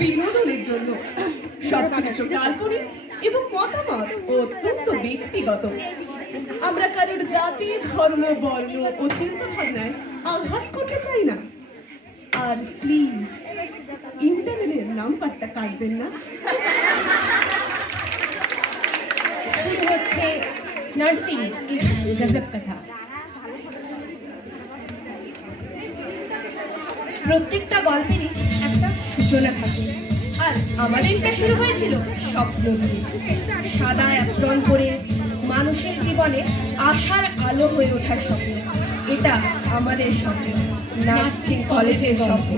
বিনোদনের জন্য। সব চরিত্র কাল্পনিক এবং মতামত অত্যন্ত ব্যক্তিগত। আমরা কারোর জাতি, ধর্ম, বর্ণ ও চিন্তা ভাবনায় আঘাত করতে চাই না। আর প্লিজ ইন্টারনেটের নাম্বারটা কাটবেন না। শুরু হচ্ছে নার্সিং গজব কথা। প্রত্যেকটা গল্পেরই একটা সূচনা থাকে, আর আমাদেরটা শুরু হয়েছিল স্বপ্ন দিয়ে। সাদা অ্যাপ্রন পরে মানুষের জীবনে আশার আলো হয়ে ওঠার স্বপ্ন। এটা আমাদের স্বপ্ন, নার্সিং কলেজের স্বপ্ন।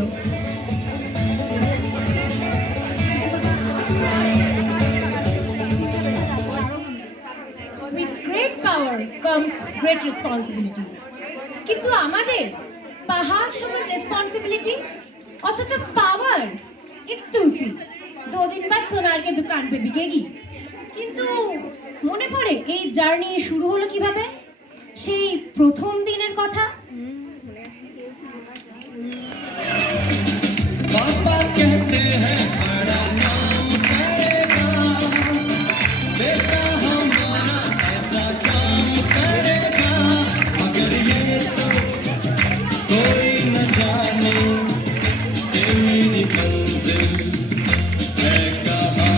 With great power comes great responsibility. কিন্তু আমাদের পাহাড় সমান রেসপন্সিবিলিটি, অথচ পাওয়ার इतनी सी। 2 दिन बाद सोनार के दुकान पे बिकेगी। কিন্তু মনে পড়ে এই জার্নি শুরু হলো কিভাবে? সেই প্রথম দিনের কথা। पापा कहते हैं बड़ा काम करेगा, बेटा हमारा ऐसा काम करेगा, मगर ये तो कोई न जाने कि मेरी मंजिल है कहाँ।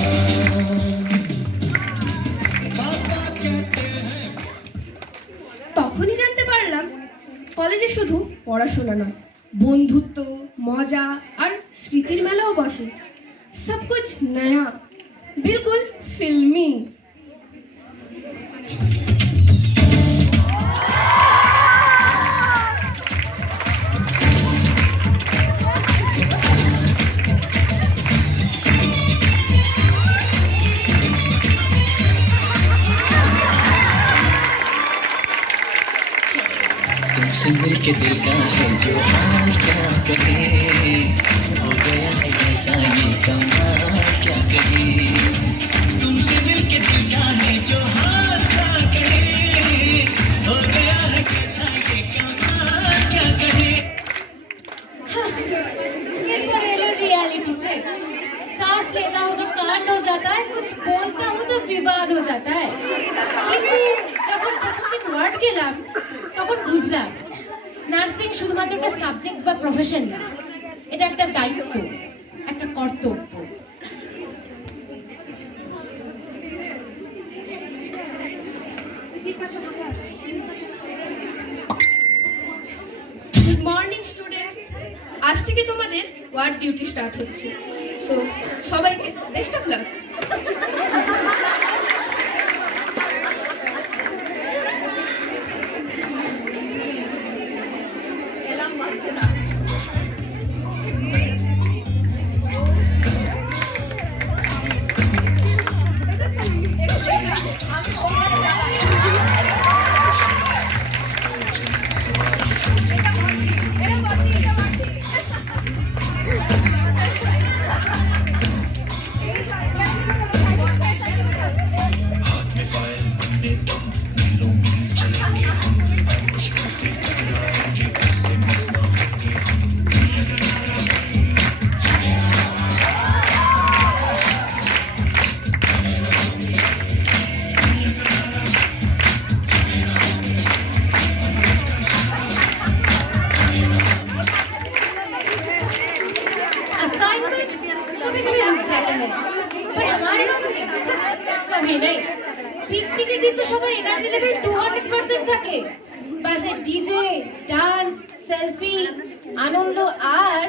पापा कहते हैं। তখনই জানতে পারলাম কলেজে শুধু পড়াশোনা নয়, বন্ধুত্ব, মজা আর স্মৃতির মেলাও বসে। সব কুছ নয়া, বিলকুল ফিল্মি। तुमसे मिलके दिल का है जो हाल क्या कहे, हो गया है ऐसा ये कमाल क्या कहे। तुमसे मिलके दिल का है जो हाल क्या कहे, हो गया है कैसा ये कमाल क्या कहे। एरपरे एलो रियलिटी चेक। सांस लेता हूँ तो कांड हो जाता है, कुछ बोलता हूँ तो विवाद हो जाता है। কিন্তু যখন প্রথম দিন ওয়ার্ড গেলাম তখন বুঝলাম নার্সিং শুধুমাত্র একটা সাবজেক্ট বা প্রফেশন না, এটা একটা দায়িত্ব, একটা কর্তব্য। গুড মর্নিং স্টুডেন্টস, আজ থেকে তোমাদের ওয়ার্ড ডিউটি স্টার্ট হচ্ছে। সো সবাইকে বেস্ট অফ লাক। कभी नहीं। पिकनिकेর দিন তো সবার এনার্জি লেভেল 200% থাকে। বাসে ডিজে, ডান্স, সেলফি, আনন্দ আর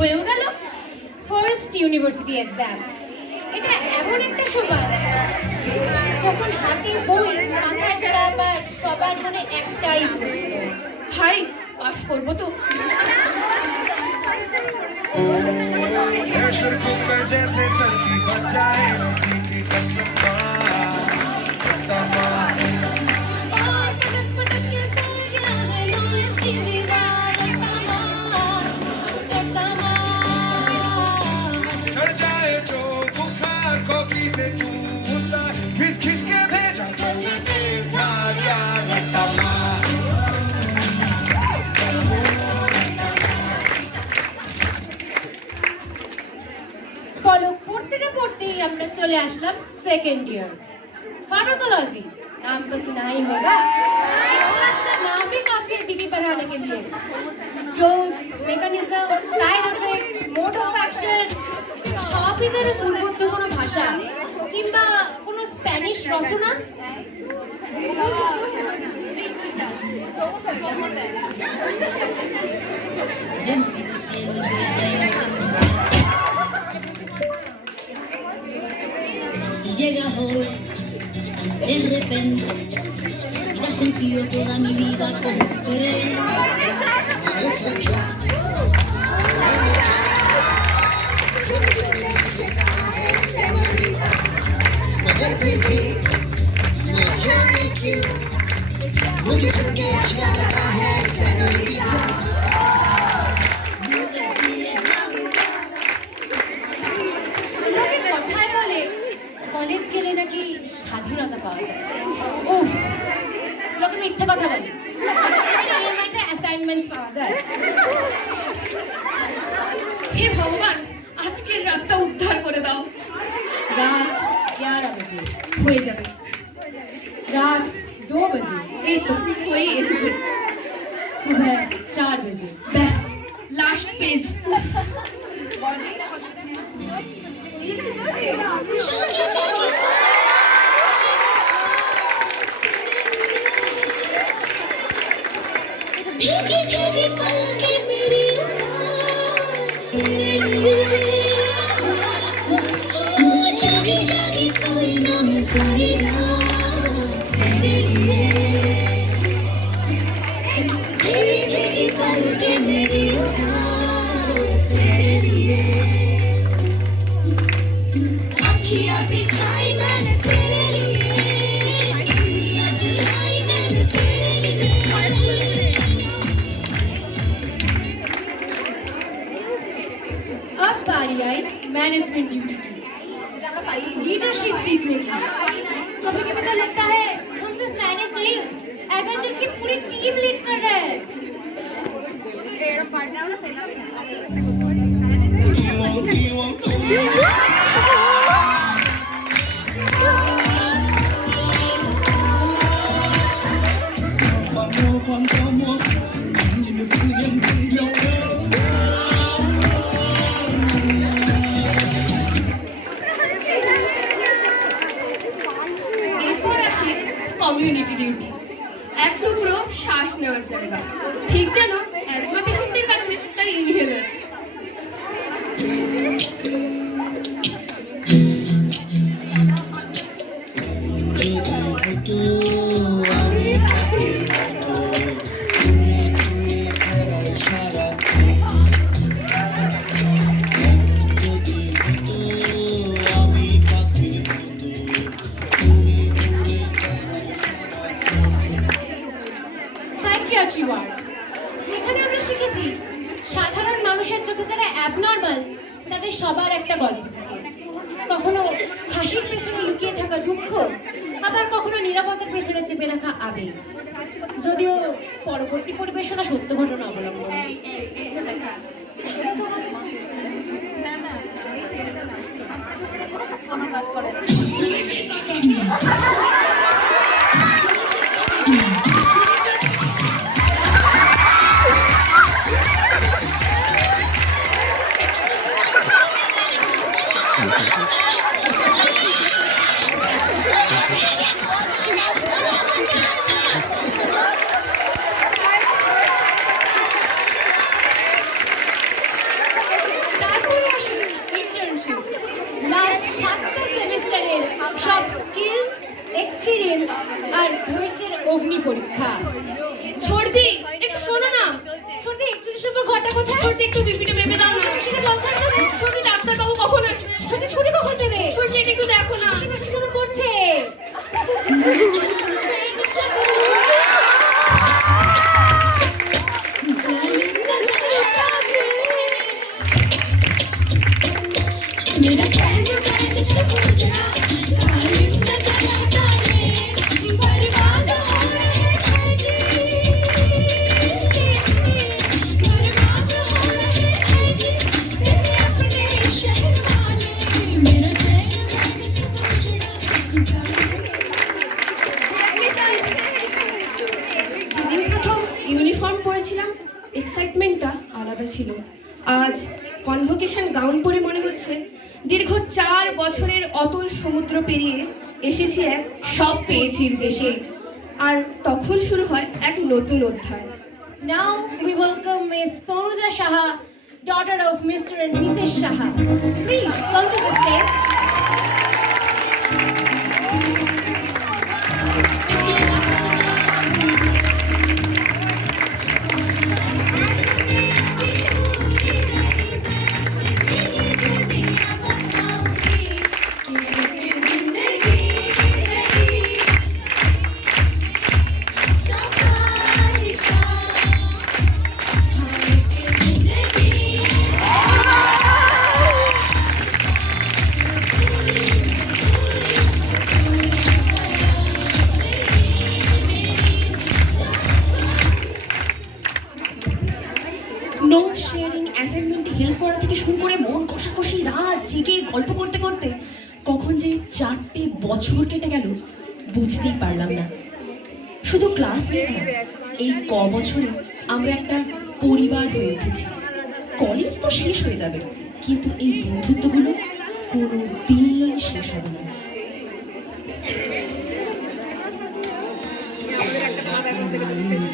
হয়েও গেল ফার্স্ট ইউনিভার্সিটি এক্সাম। এটা এমন একটা সময় যখন হাতে বই মাথায় চাপ আর সবার মনে একটাই প্রশ্ন, ভাই পাস করবো তো? प्रेशर कुकर जैसे सर की बजाए उसी की टक्कर चढ़ जाए जो बुखार कॉफी से तूता खिस खिस के भेजा चलने तेज यार यार रट्टा मार ফলো পড়তে না পড়তেই আমরা চলে আসলাম সেকেন্ড ইয়ার फार्माकोलॉजी। नाम तो सुना ही होगा, इसका नाम भी काफी है बीपी बढ़ाने के लिए। Dose, mechanism, side effects, mode of action, সবই যেন দুর্বোধ্য কোনো ভাষা কিংবা কোনো Spanish Rachana. Llega hoy, de repente, y he sentido toda mi vida como querer. Eso que मुझे सुनके अच्छा लगा है सेनोरिटा লোকে কথায় বলে কলেজ গেলে নাকি স্বাধীনতা পাওয়া যায়। ও লোকে মিথ্যে কথা বলে, ইএমআইতে অ্যাসাইনমেন্টস পাওয়া যায়। হে ভগবান, আজকের রাতটা উদ্ধার করে দাও। রাত 11 बजे হয়ে যাবে। रात 2 बजे এই তো হয়ে এসেছে। सुबह 4 बजे ব্যাস লাস্ট পেজ। भीगी भीगी पलके मेरी उदास तेरे लिए जागी जागी सोई ना मैं सारी रात तेरे लिए भीगी भीगी पलके मेरी उदास तेरे लिए अखियाँ बिछाई मैंने तेरे लिए अखियाँ बिछाई मैंने तेरे लिए अब बारी आई मैनेजमेंट ड्यूटी की, लीडरशिप सीखने की। कभी कभी तो लगता है हम सिर्फ मैनेज नहीं, एवेंजर्स की पूरी टीम लीड कर रहे हैं। এরপর আসি কমিউনিটি ডিউটি। এক টুকরো শ্বাস নেওয়ার জায়গা, ঠিক যেন অ্যাজমা পেশেন্টের কাছে তার ইনহেলার। Psychiatry word. এখানে আমরা শিখেছি সাধারণ মানুষের চোখে যারা অ্যাবনর্মাল তাদের সবার একটা গল্প থাকে। কখনো হাসির পেছনে লুকিয়ে থাকা দুঃখ, আবার কখনো নিরাপত্তার পেছনে চেপে রাখা আবেগ। যদিও পরবর্তী পরিবেশনা সত্য ঘটনা অবলম্বন। তারপরে আসে ইন্টার্নশিপ। লাস্ট 7টা সেমিস্টারে ছোড়দি একটু শোনো না। ছোটদি 41 নম্বর ঘরটা কোথায়? ছোড়দি একটু বিপিটা মেপে দাও না। সেটা জল খাওয়া যাবে? ছোড়দি ডাক্তারবাবু কখন আসবে? ছোটদি ছুটি কখন দেবে? ছোড়দি এটা একটু দেখো না। ছোটদি পাশে কেমন করছে? मेरा चैन बैठ से गुजरा जालिम नजर आता है बर्बाद हो रहे हैं जी बर्बाद हो रहे हैं जी तेरे अपने शहर वाले मेरा चैन बैठ से गुजरा যেদিন প্রথম ইউনিফর্ম পরেছিলাম এক্সাইটমেন্টটা আলাদা ছিল। আজ কনভোকেশন গাউন পরে মনে হচ্ছে দীর্ঘ 4 বছরের অতল সমুদ্র পেরিয়ে এসেছি এক সব পেয়েছির দেশে। আর তখন শুরু হয় এক নতুন অধ্যায়। Now we welcome Miss Tanuja Saha, daughter of Mr. and Mrs. Saha. Please come to the stage. Note sharing অ্যাসাইনমেন্টে হেল্প করা থেকে শুরু করে মন কষাকষি রাত জেগে গল্প করতে করতে কখন যে 4টে বছর কেটে গেল বুঝতেই পারলাম না। শুধু ক্লাস নিয়ে না, এই বছরে আমরা একটা পরিবার হয়ে উঠেছি। কলেজ তো শেষ হয়ে যাবে, কিন্তু এই বন্ধুত্বগুলো কোনো দিন শেষ হবে না।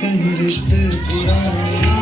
कहीं रिश्ते पुराने